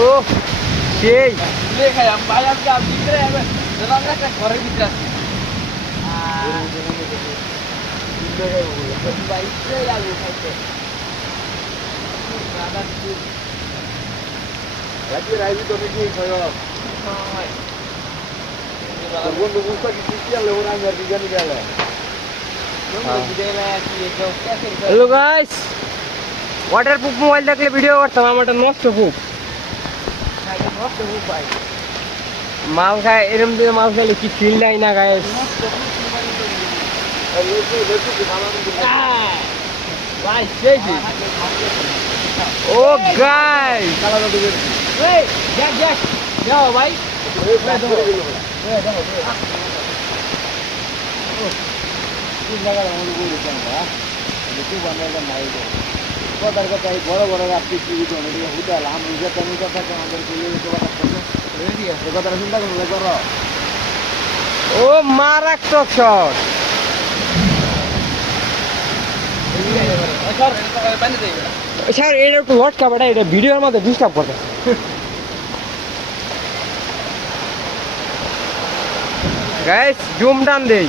ও সেই দেখাই আমি ভাই আজকে আমি ভিতরে যাবেন যেলাম একটা ঘরের ভিতরে আছি বাইকে লাগবে খাইতে রাজি রাজি তো নাকি ছয় বন্ধু বুঝতে কি কি আলে ওরা আমি আর কি জানি গেল hello guys water proof mobile देखले वीडियो करता हूं আমার নষ্ট প্রুফ মাল খায় এরম দিয়ে মাল খেলে কি ফিল নাই না গাইস ভাই সেই যে ও গাইস এই যাক যাক যাও ভাই বড় বড় রাত্রি উঠালাম আমাদের কথা চিন্তা করলে করো ও মারাত্মক শট স্যার এটা একটু হট কাপড়টা এটা ভিডিওর মধ্যে ডিস্টার্ব করে গাইস জুম টান দেই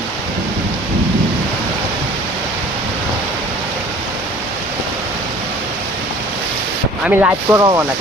আমি লাইভ করবো না